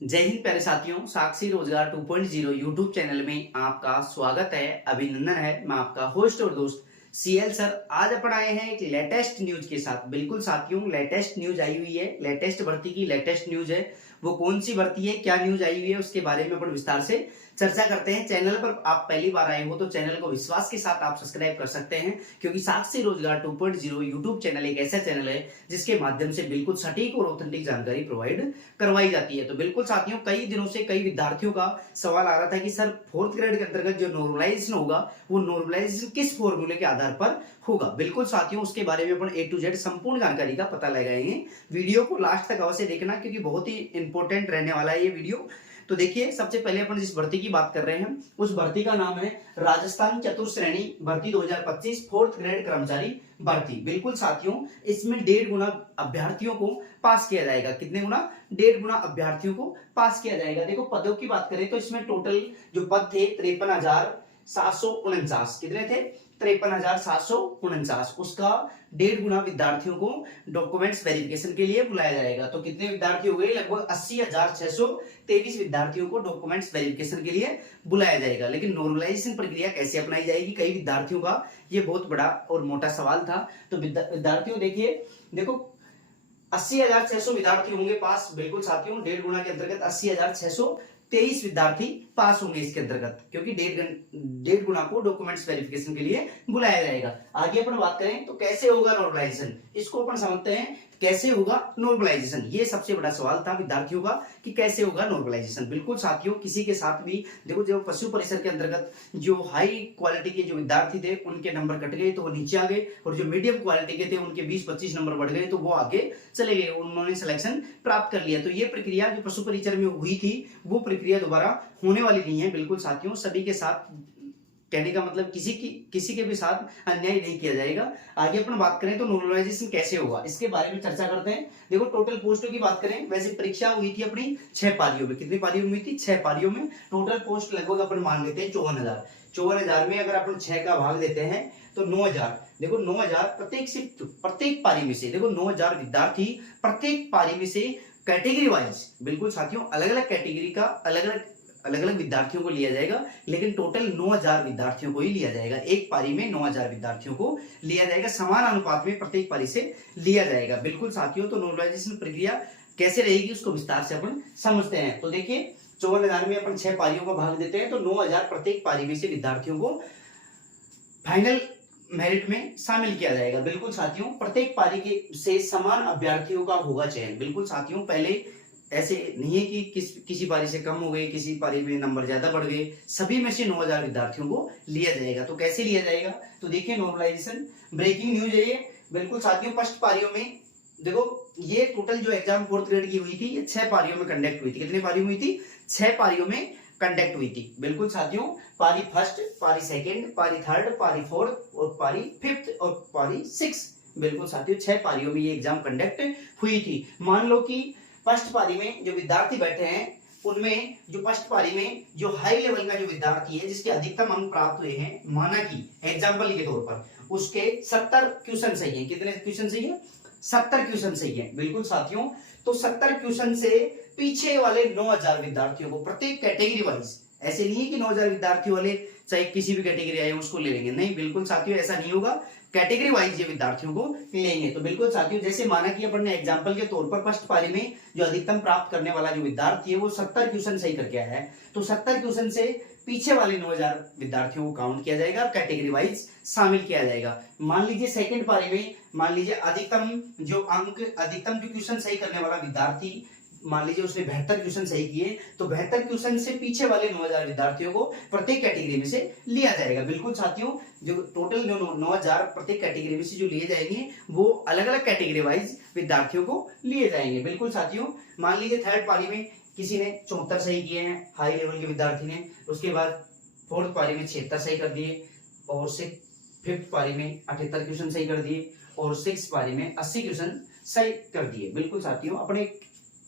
जय हिंद प्यारे साथियों, साक्षी रोजगार 2.0 यूट्यूब चैनल में आपका स्वागत है, अभिनंदन है। मैं आपका होस्ट और दोस्त सीएल सर। आज अपन आए हैं एक लेटेस्ट न्यूज के साथ। बिल्कुल साथियों, लेटेस्ट न्यूज आई हुई है, लेटेस्ट भर्ती की लेटेस्ट न्यूज है। वो कौन सी भर्ती है, क्या न्यूज आई हुई है, उसके बारे में अपन विस्तार से चर्चा करते हैं। चैनल पर आप पहली बार आए हो तो चैनल को विश्वास के साथ आप सब्सक्राइब कर सकते हैं, क्योंकि साक्षी रोजगार 2.0 यूट्यूब चैनल एक ऐसा चैनल है जिसके माध्यम से बिल्कुल सटीक और ऑथेंटिक जानकारी प्रोवाइड करवाई जाती है। तो बिल्कुल साथियों, कई दिनों से कई विद्यार्थियों का सवाल आ रहा था कि सर फोर्थ ग्रेड के अंतर्गत जो नॉर्मलाइजेशन होगा वो नॉर्मलाइजेशन किस फॉर्मूले के आधार पर होगा। बिल्कुल साथियों, उसके बारे में अपन A to Z संपूर्ण जानकारी का पता लगाएंगे। वीडियो को लास्ट तक अवश्य देखना, क्योंकि बहुत ही इंपॉर्टेंट रहने वाला है ये वीडियो। तो देखिए, सबसे पहले अपन जिस भर्ती की बात कर रहे हैं उस भर्ती का नाम है राजस्थान चतुर्श्रेणी भर्ती 2025 फोर्थ ग्रेड कर्मचारी भर्ती। बिल्कुल साथियों, इसमें 1.5 गुना अभ्यर्थियों को पास किया जाएगा। कितने गुना? 1.5 गुना अभ्यर्थियों को पास किया जाएगा। देखो, पदों की बात करें तो इसमें टोटल जो पद थे 53,749। कितने थे? 53,749। उसका 1.5 गुना विद्यार्थियों को डॉक्यूमेंट्स वेरिफिकेशन के लिए बुलाया जाएगा। तो कितने विद्यार्थी हो गए? लगभग 80,623 विद्यार्थियों को डॉक्यूमेंट्स वेरिफिकेशन के लिए बुलाया जाएगा। लेकिन नॉर्मलाइजेशन प्रक्रिया कैसे अपनाई जाएगी, कई विद्यार्थियों का ये बहुत बड़ा और मोटा सवाल था। तो विद्यार्थियों देखो 80,600 विद्यार्थी होंगे पास। बिल्कुल साथियों, 1.5 गुना के अंतर्गत 80,623 विद्यार्थी पास होंगे इसके अंतर्गत, क्योंकि 1.5 गुना को डॉक्यूमेंट्स वेरिफिकेशन के लिए बुलाया जाएगा। आगे अपन बात करें तो कैसे होगा नॉर्मलाइजेशन, इसको अपन समझते हैं। कैसे होगा नॉर्मलाइजेशन, ये सबसे बड़ा सवाल था विद्यार्थियों का कि कैसे होगा नॉर्मलाइजेशन। बिल्कुल साथियों, किसी के साथ भी देखो, जो पशु परिसर के अंतर्गत जो हाई क्वालिटी के जो विद्यार्थी थे उनके नंबर कट गए तो वो नीचे आ गए, और जो मीडियम क्वालिटी के थे उनके 20-25 नंबर बढ़ गए तो वो आगे चले गए, उन्होंने सिलेक्शन प्राप्त कर लिया। तो ये प्रक्रिया जो पशु परिचर में हुई थी वो प्रक्रिया दोबारा होने वाली नहीं है। बिल्कुल साथियों, सभी के साथ, कहने का मतलब किसी के भी साथ अन्याय नहीं किया जाएगा। आगे अपन बात करें तो नॉर्मलाइजेशन कैसे होगा, इसके बारे में चर्चा करते हैं। देखो, टोटल पोस्टों की बात करें, वैसे परीक्षा हुई थी अपनी 6 पारियों में। कितनी पारियों में हुई थी? 6 पारियों में। टोटल पोस्ट लगभग अपन मान लेते हैं 54,000। 54,000 में अगर अपन 6 का भाग देते हैं तो 9,000। देखो 9,000 प्रत्येक पारी में से, देखो 9,000 विद्यार्थी प्रत्येक पारी में से कैटेगरी वाइज, बिल्कुल साथियों, अलग अलग कैटेगरी का अलग अलग विद्यार्थियों को लिया जाएगा। लेकिन टोटल 9,000 विद्यार्थियों को ही लिया जाएगा। एक पारी में 9,000 विद्यार्थियों को लिया जाएगा, समान अनुपात में प्रत्येक पारी से लिया जाएगा। बिल्कुल साथियों, तो नॉर्मलाइजेशन प्रक्रिया कैसे रहेगी उसको विस्तार से अपन समझते हैं। तो देखिए, 54,000 में अपन 6 पारियों का भाग देते हैं तो 9,000 प्रत्येक पारी में से विद्यार्थियों को फाइनल मेरिट में शामिल किया जाएगा। बिल्कुल साथियों, प्रत्येक पारी के से समान अभ्यर्थियों का होगा चयन। बिल्कुल साथियों, पहले ऐसे नहीं है कि किसी पारी से कम हो गए, किसी पारी में नंबर ज्यादा बढ़ गए, सभी में से 9,000 विद्यार्थियों को लिया जाएगा। तो कैसे लिया जाएगा? तो देखिए, नॉर्मलाइजेशन ब्रेकिंग न्यूज है ये। बिल्कुल साथियों, फर्स्ट पारियों में देखो, ये टोटल जो एग्जाम फोर्थ ग्रेड की हुई थी ये 6 पारियों में कंडक्ट हुई थी। कितने पारियों में हुई थी? 6 पारियों में कंडक्ट हुई थी। बिल्कुल साथियों, पारी फर्स्ट, पारी सेकेंड, पारी थर्ड, पारी फोर्थ और पारी फिफ्थ और पारी 6। बिल्कुल साथियों, 6 पारियों में ये एग्जाम कंडक्ट हुई थी। मान लो कि फर्स्ट पारी में जो विद्यार्थी बैठे हैं उनमें जो फर्स्ट पारी में जो हाई लेवल का जो विद्यार्थी है जिसके अधिकतम अंक प्राप्त हुए हैं, माना कि एग्जाम्पल के तौर पर उसके 70 क्वेश्चन सही है। कितने क्वेश्चन सही है? 70 क्वेश्चन सही है। बिल्कुल साथियों, तो 70 क्वेश्चन से पीछे वाले 9,000 विद्यार्थियों को प्रत्येक कैटेगरी वाइज, ऐसे नहीं है कि 9,000 विद्यार्थियों वाले चाहे किसी भी कैटेगरी आए उसको ले लेंगे, नहीं। बिल्कुल साथियों, ऐसा नहीं होगा। कैटेगरी वाइज ये विद्यार्थियों को लेंगे। तो बिल्कुल साथियों, जैसे माना कि अपन ने एग्जांपल के तौर पर फर्स्ट पारी में जो अधिकतम प्राप्त करने वाला जो विद्यार्थी है वो 70 क्वेश्चन सही करके आया है, तो 70 क्वेश्चन से पीछे वाले 9,000 विद्यार्थियों को काउंट किया जाएगा और कैटेगरी वाइज शामिल किया जाएगा। मान लीजिए सेकंड पारी में, मान लीजिए अधिकतम जो क्वेश्चन सही करने वाला विद्यार्थी, मान लीजिए उसने 72 क्वेश्चन सही किए, तो 72 क्वेश्चन से पीछे वाले 9,000 विद्यार्थियों को प्रत्येक कैटेगरी में से लिया जाएगा। बिल्कुल साथियों, जो टोटल 9,000 प्रत्येक कैटेगरी में से जो लिए जाएंगे वो अलग अलग कैटेगरी वाइज विद्यार्थियों को लिए जाएंगे। बिल्कुल साथियों, मान लीजिए थर्ड पारी में किसी ने 74 सही किए हैं, हाई लेवल के विद्यार्थी ने, उसके बाद फोर्थ पारी में 76 सही कर दिए, और फिफ्थ पारी में 78 क्वेश्चन सही कर दिए, और सिक्स पारी में 80 क्वेश्चन सही कर दिए। बिल्कुल साथियों, अपने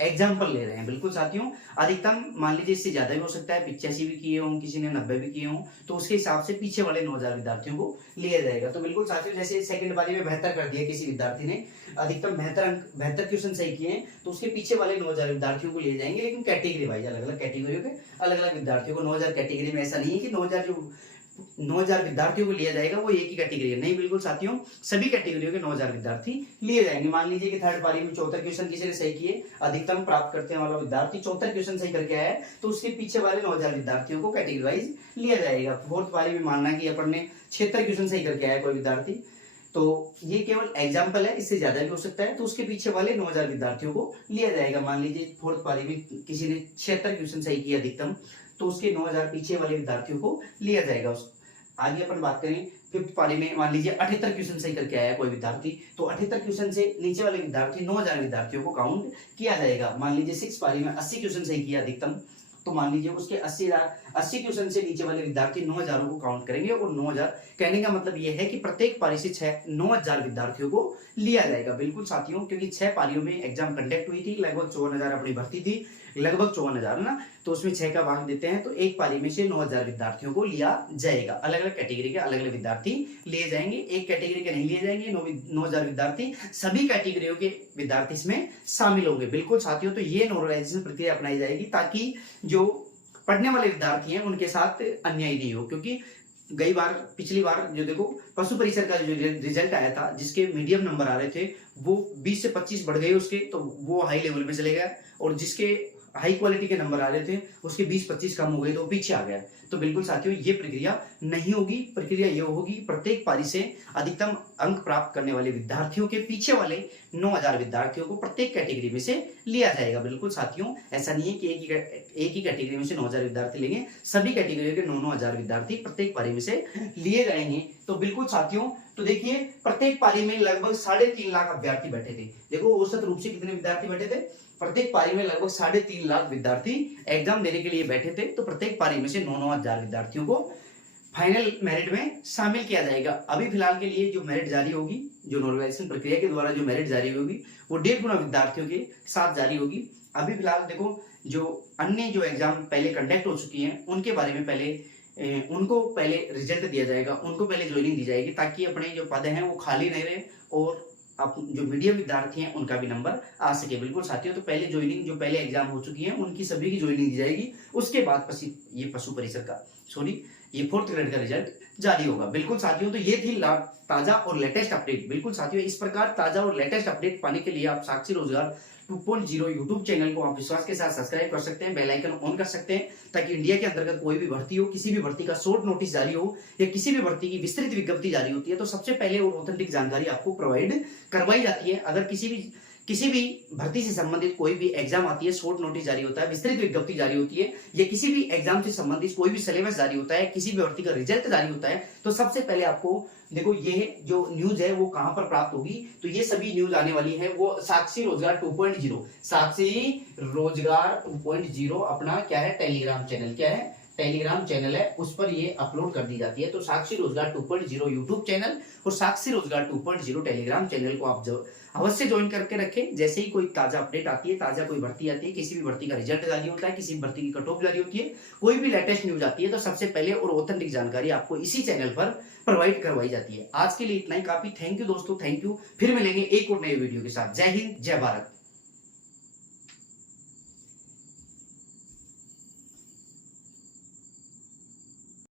एग्जाम्पल ले रहे हैं। बिल्कुल साथियों, अधिकतम मान लीजिए इससे ज्यादा भी हो सकता है, 85 भी किए हों, किसी ने 90 भी किए हों, तो उसके हिसाब से पीछे वाले 9000 विद्यार्थियों को लिया जाएगा। तो बिल्कुल साथियों, जैसे सेकंड पारी में 72 कर दिया किसी विद्यार्थी ने, अधिकतम 72 क्वेश्चन सही किए हैं, तो उसके पीछे वाले 9000 विद्यार्थियों को लिए जाएंगे, लेकिन कैटेगरी वाइज अलग अलग कैटेगरियों के अलग अलग विद्यार्थियों को। 9000 कैटेगरी में ऐसा नहीं है कि 9000 विद्यार्थियों को लिया जाएगा वो एक ही कैटेगरी है, नहीं बिल्कुल साथियों, सभी कैटेगरियों के 9000 विद्यार्थी लिए जाएंगे। मान लीजिए कि थर्ड पारी में 74 क्वेश्चन किसी ने सही किए, अधिकतम प्राप्त करने वाला विद्यार्थी 74 क्वेश्चन सही करके आया है, तो उसके पीछे वाले 9000 विद्यार्थियों को कैटेगरी वाइज लिया जाएगा। फोर्थ पारी में मानना कि अपन ने 76 क्वेश्चन सही करके आया कोई विद्यार्थी, तो ये केवल एग्जाम्पल है, इससे ज्यादा भी हो सकता है, तो उसके पीछे वाले 9000 विद्यार्थियों को लिया जाएगा। मान लीजिए फोर्थ पारी में किसी ने 76 क्वेश्चन सही किया अधिकतम, तो उसके 9000 पीछे वाले विद्यार्थियों को लिया जाएगा। आगे अपन बात करें फिफ्थ पारी में, मान लीजिए 78 क्वेश्चन सही करके आया कोई विद्यार्थी, तो 78 क्वेश्चन से नीचे वाले विद्यार्थी 9000 विद्यार्थियों को काउंट किया जाएगा। मान लीजिए सिक्स पारी में 80 क्वेश्चन सही किया अधिकतम, तो मान लीजिए उसके 80 क्वेश्चन से नीचे वाले विद्यार्थी 9000 को काउंट करेंगे, और 9000 कहने का मतलब यह है कि प्रत्येक पारी से 9000 विद्यार्थियों को लिया जाएगा। बिल्कुल साथियों, क्योंकि 6 पारियों में एग्जाम कंडक्ट हुई थी, लगभग 54,000 अपनी भर्ती थी, लगभग 54,000 ना, तो उसमें 6 का भाग देते हैं, तो एक पारी में से 9000 विद्यार्थियों को लिया जाएगा। अलग अलग कैटेगरी के अलग अलग विद्यार्थी लिए जाएंगे, एक कैटेगरी के नहीं लिए जाएंगे 9000 विद्यार्थी, सभी कैटेगरियों के विद्यार्थी इसमें शामिल होंगे। बिल्कुल साथियों, तो ये नॉर्मलाइजेशन प्रक्रिया अपनाई जाएगी ताकि जो पढ़ने वाले विद्यार्थी हैं उनके साथ अन्याय नहीं हो। क्योंकि कई बार, पिछली बार जो देखो पशु परिसर का जो रिजल्ट आया था, जिसके मीडियम नंबर आ रहे थे वो 20 से 25 बढ़ गए उसके, तो वो हाई लेवल में चले गया, और जिसके हाई क्वालिटी के नंबर आ रहे थे उसके 20-25 कम हो गए, तो पीछे आ गया। तो बिल्कुल साथियों, ये प्रक्रिया नहीं होगी। प्रक्रिया ये होगी, प्रत्येक पारी से अधिकतम अंक प्राप्त करने वाले विद्यार्थियों के पीछे वाले 9000 विद्यार्थियों को प्रत्येक कैटेगरी में से लिया जाएगा। बिल्कुल साथियों, ऐसा नहीं है कि एक ही कैटेगरी में से 9000 विद्यार्थी लेंगे, सभी कैटेगरी के 9,000 विद्यार्थी प्रत्येक पारी में से लिए जाएंगे। तो बिल्कुल साथियों, तो देखिए प्रत्येक पारी में लगभग 3.5 लाख अभ्यर्थी बैठे थे। देखो औसत रूप से कितने विद्यार्थी बैठे थे, प्रत्येक पारी में लगभग 3.5 लाख विद्यार्थी एग्जाम देने के लिए बैठे थे, तो प्रत्येक पारी में से 9,000 विद्यार्थियों को फाइनल मेरिट में शामिल किया जाएगा। अभी फिलहाल के लिए जो मेरिट जारी होगी, जो नॉर्मलाइजेशन प्रक्रिया के द्वारा जो मेरिट जारी होगी, वो 1.5 गुना विद्यार्थियों के साथ जारी होगी। अभी फिलहाल देखो, जो अन्य जो एग्जाम पहले कंडक्ट हो चुकी हैं उनके बारे में उनको पहले रिजल्ट दिया जाएगा, उनको पहले ज्वाइनिंग दी जाएगी, ताकि अपने जो पद हैं वो खाली नहीं रहे, और अब जो मीडियम विद्यार्थी हैं उनका भी नंबर आ सके। बिल्कुल साथियों, तो पहले ज्वाइनिंग, जो पहले एग्जाम हो चुकी है उनकी सभी की ज्वाइनिंग दी जाएगी, उसके बाद ये पशु परिसर का ये 4th ग्रेड का रिजल्ट जारी होगा। बिल्कुल साथियों, तो ये थी ताजा और लेटेस्ट अपडेट। बिल्कुल साथियों, इस प्रकार ताजा और लेटेस्ट अपडेट पाने के लिए आप साक्षी रोजगार 2.0 यूट्यूब चैनल को आप विश्वास के साथ सब्सक्राइब कर सकते हैं, बेल आइकन ऑन कर सकते हैं, ताकि इंडिया के अंतर्गत कोई भी भर्ती हो, किसी भी भर्ती का शॉर्ट नोटिस जारी हो, या किसी भी भर्ती की विस्तृत विज्ञप्ति जारी होती है, तो सबसे पहले और ऑथेंटिक जानकारी आपको प्रोवाइड करवाई जाती है। अगर किसी भी भर्ती से संबंधित कोई भी एग्जाम आती है, शॉर्ट नोटिस जारी होता है, विस्तृत विज्ञप्ति जारी होती है, या किसी भी एग्जाम से संबंधित कोई भी सिलेबस जारी होता है, किसी भी भर्ती का रिजल्ट जारी होता है, तो सबसे पहले आपको देखो ये जो न्यूज है वो कहां पर प्राप्त होगी, तो ये सभी न्यूज आने वाली है वो साक्षी रोजगार 2.0, साक्षी रोजगार 2.0 अपना क्या है, टेलीग्राम चैनल, क्या है, टेलीग्राम चैनल है, उस पर ये अपलोड कर दी जाती है। तो साक्षी रोजगार 2.0 यूट्यूब चैनल और साक्षी रोजगार 2.0 टेलीग्राम चैनल को आप जो अवश्य ज्वाइन करके रखें। जैसे ही कोई ताजा अपडेट आती है, ताजा कोई भर्ती आती है, किसी भी भर्ती का रिजल्ट जारी होता है, किसी भी भर्ती की कट ऑफ जारी होती है, कोई भी लेटेस्ट न्यूज आती है, तो सबसे पहले और ऑथेंटिक जानकारी आपको इसी चैनल पर प्रोवाइड करवाई जाती है। आज के लिए इतना ही काफी। थैंक यू दोस्तों, थैंक यू। फिर मिलेंगे एक और नए वीडियो के साथ। जय हिंद, जय भारत।